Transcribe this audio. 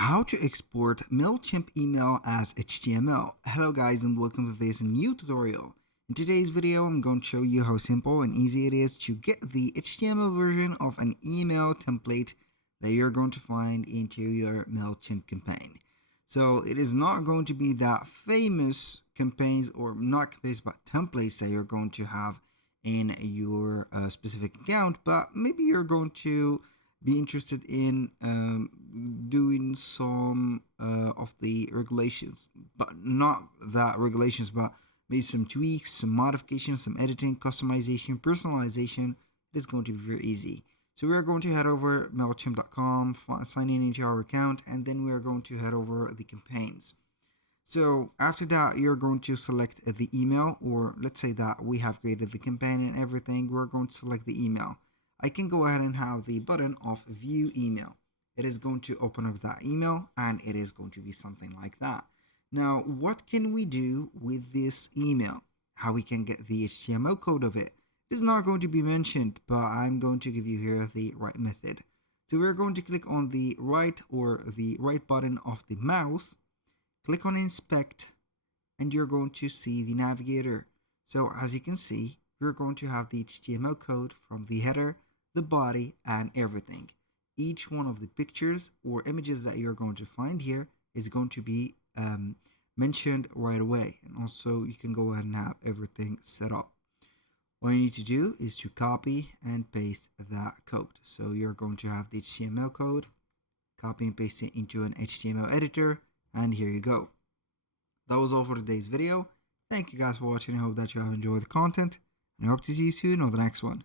How to export Mailchimp email as HTML. Hello guys and welcome to this new tutorial. In today's video I'm going to show you how simple and easy it is to get the HTML version of an email template that you're going to find into your Mailchimp campaign. So it is not going to be that famous campaigns, or not campaigns but templates, that you're going to have in your specific account, but maybe you're going to be interested in doing some of the regulations, but not that regulations, but maybe some tweaks, some modifications, some editing, customization, personalization. It is going to be very easy. So we're going to head over Mailchimp.com, sign in into our account, and then we are going to head over the campaigns. So after that, you're going to select the email, or let's say that we have created the campaign and everything. We're going to select the email. I can go ahead and have the button of view email. It is going to open up that email and it is going to be something like that. Now, what can we do with this email? How we can get the HTML code of it is not going to be mentioned, but I'm going to give you here the right method. So we're going to click on the right button of the mouse, click on inspect, and you're going to see the navigator. So as you can see, we're going to have the HTML code from the header, the body, and everything. Each one of the pictures or images that you're going to find here is going to be mentioned right away, and also you can go ahead and have everything set up. All you need to do is to copy and paste that code. So you're going to have the HTML code, copy and paste it into an HTML editor, and here you go. That was all for today's video. Thank you guys for watching. I hope that you have enjoyed the content, and I hope to see you soon on the next one.